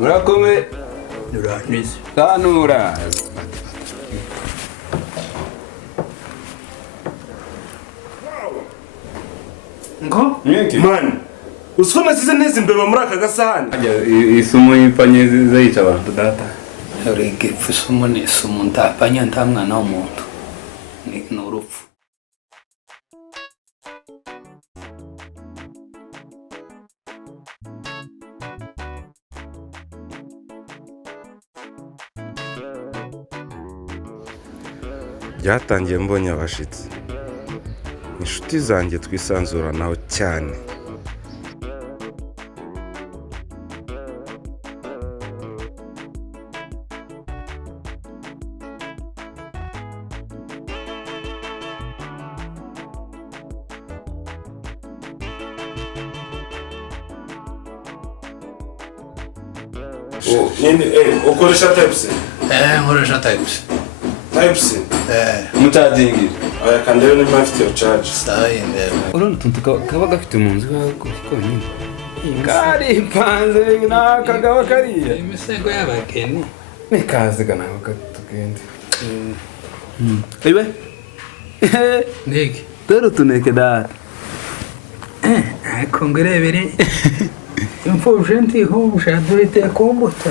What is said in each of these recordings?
Urakome Nuranize. kanura. Ngo? Nyeki. Man. Usiko nasize neza imbeba muri aka gasahani. Isumo y'ipanye ziyica abantu data. Urege isumo ni isumo ntapanya nta mwana w'umuntu. Ni urupfu. Byatangiye mbonye abashitsi, inshuti zanjye twisanzuranaho cyane. Ukoresha Type-C? Nkoresha Type-C. Type-C? Umucharging. Aya kandebe ni mafite yo charge. Stayinde. Urone tuntu kaba gafite mu nzu konyine. Kari panze nakagaba kariya. Imisego y'abageni. Nikaze kana tugende. Ibe. Niki. Dore tuneke data. Kongerebere. Imfuje ntiho bushadurite kombuta.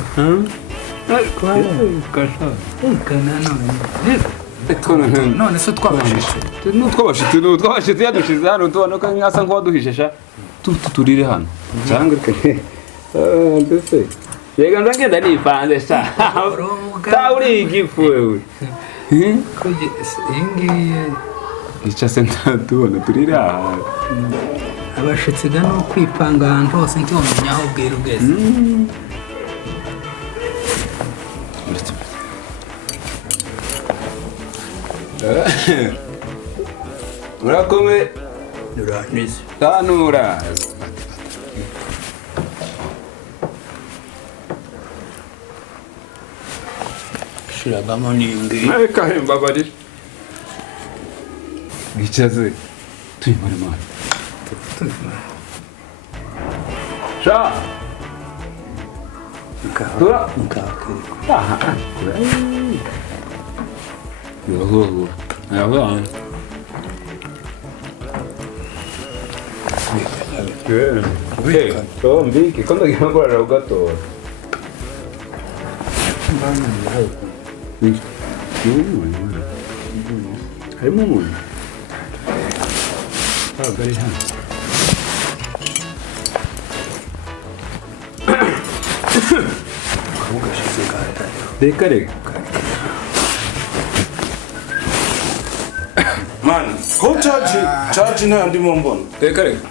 None se twabashije. Twabashije yadushize hano tubona ko nkasa nk'waduhishisha turire hano. Cyangwa ke. Ndetse. Yega ndagenda nipanze sha. Tauri igifu wewe. Koje ingi Ica senta tubona turire aha. abashitsi gano kwipanga ahantu hose ntiwamenya aho bwira ugeze. Urakome Nuranize. kanura. Shiragamo ningi. Kahemba bari. Gichaze. Tuyimare mari. Sha. Tura. Aha. Yo. Yaho. Hey, mbiki kondo gihangora ugato. Harimo umuntu. Gari hano. Reka reka. Man, ko charge nta ndimo mbona. Reka reka.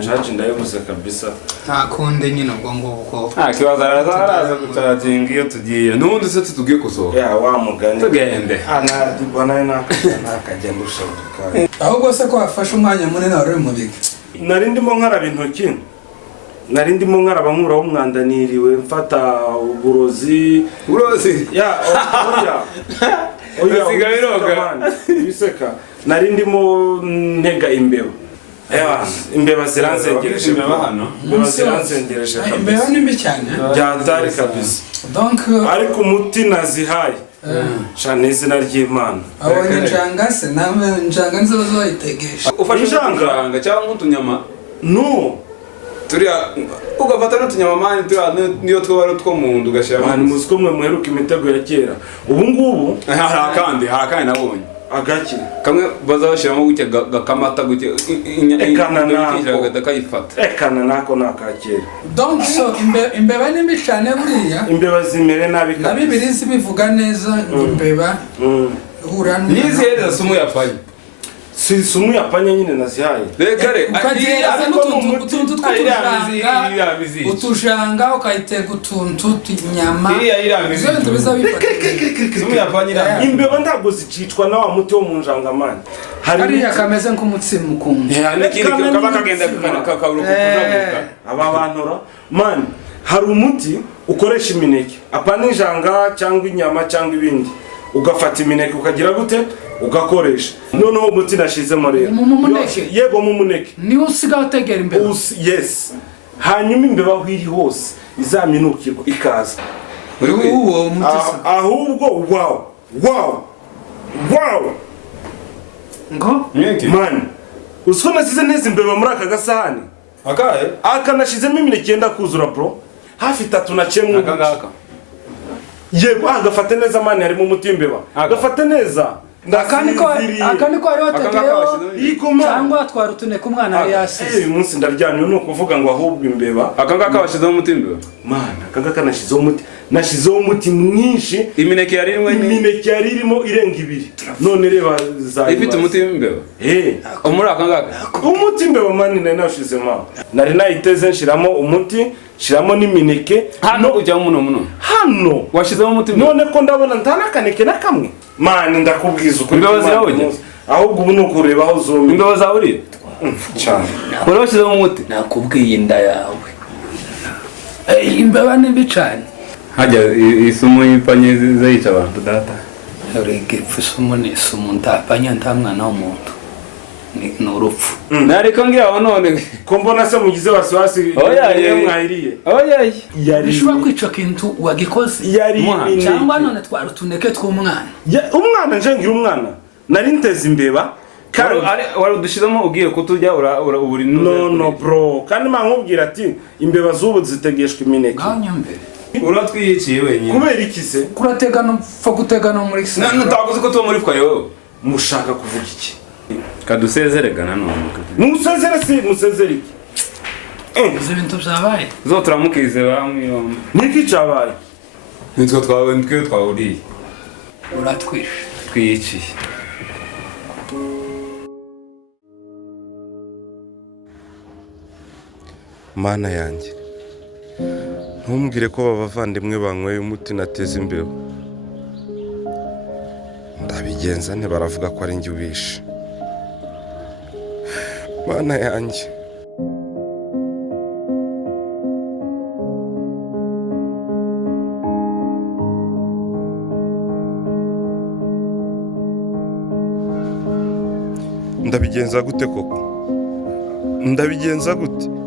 Charge ndayibuze kabisa. Ntakunde nyine ubwo ngubwo. Kibazo araza gucharginga iyo tugiye. Nubundi se tugiye kusohoka. Ya wa mugani. Tugende. Ana dibona nakagenda ushabuka. Ahubwo se ko afashe umwanya munini wari mu biga. Nari ndimo nkaraba intoki. Nari ndimo nkaraba nkuraho umwanda niriwe mfata uburozi. Ya, oya. Usigaye iroga. Biseka. Nari ndimo ntega imbeba. Imbeba ziranzengereje hano. Imbeba ziranzengereje. Imbeba ni mbi cyane. Byatari kabisa. Donc ariko umuti nazihaye. Shana izina ry'Imana. abonye njanga se nawe njanga nizo zoyitegesha. Ufashe njanga cyangwa nk'utunyama. No. Turiya ugafata n'utunyama mani turiya niyo twabara two mu ndu gashira. Mani muziko mwe muheruka imitego ya kera. Ubu ngubu hari akandi nabonye. Agaki. Kamwe bazabashiramo gutya gakamata gutya ekana nako dakayifata. Ekana nako nakakera. Donc so imbeba ni mbi cyane buriya. Imbeba zimere nabi kabisa. Nabibiri bivuga neza imbeba. Hura n'iziheza sumu yapanye. Si sumu yapanye nyine nazihaye. Reka re. Ukagera n'utuntu utujanga ukayitega utuntu tunyama. Izo bintu bizabifata. Sumu yapanye ira. Imbeba ntabwo zicicwa na wa muti wo mu njangamani. Hari yakameze nk'umutsimu ukuntu. N'ikindi kaba kagenda kakaburuka kuzamuka. Aba bantora man hari umuti ukoresha imineke. Apana injanga cyangwa inyama cyangwa ibindi. Ugafata imineke ukagira gute ugakoresha noneho umuti nashizemo rero mumuneke yego mumuneke ni usiga utegera imbere yes hanyuma imbeba aho iri hose izaminukirwa ikaza uwo muti ahubwo wow ngo man usiko nasize neza imbeba muri aka gasahani akahe akanashizemo imineke yenda kuzura bro hafi 3 naciyemo akangaka yego agafate neza mani harimo umuti w'imbeba gafate neza akandi ko ari watekeyeho ikoma cyangwa twari utuneka umwana yari yasize uyu munsi ndaryamye no kuvuga ngo ahubwo imbeba akangaka washizeho umuti w'imbeba man akangaka nashizeho umuti mwinshi imineke yari irimo irenga 2 none reba za ifite umuti w'imbeba muri akangaka umuti imbeba mani nari nashizemo nari nayiteze nshiramo umuti shiramo n'imineke hano kujya muno hano washizeho umuti none ko ndabona ntanakaneke na kamwe mani ndakubwiza ukuri imbeba zirawujya ahubwo ubu nuko ureba aho zombi imbeba zawuriye cyane wari washizeho umuti nakubwiye inda yawe imbeba nimbi cyane hajya isumo y'ipanye ziyica abantu data urega ipfusumo n'isumo ntapanya nta mwana w'umuntu ni urupfu nariko ngira none ko mbona se mugize waswasi mwahiriye yari bishobora kwica kintu wagikoze cyangwa none twari utuneke tw'umwana umwana nje ngira umwana nari nteze imbeba wari udushizemo ugiye kuturya uri no bro kandi mankubwira ati imbeba z'ubu zitegeshwe imineke ganyambere uratwiyiciye wenyine kubera iki se kurategana upfa gutegana muri se ntaguze ko tuba muri fwaye wowe mushaka kuvuga iki kadusezerega none musezere iki izo bintu byabaye zo turamukize bamwe niki cyabaye nitwe twawuriye uratwishe twiyiciye mana yanjye ntumbwire ko bavandimwe banyweye umuti nateze imbeba ndabigenza ntibaravuga ko ari njye ubishe mana yanjye ndabigenza gute koko ndabigenza gute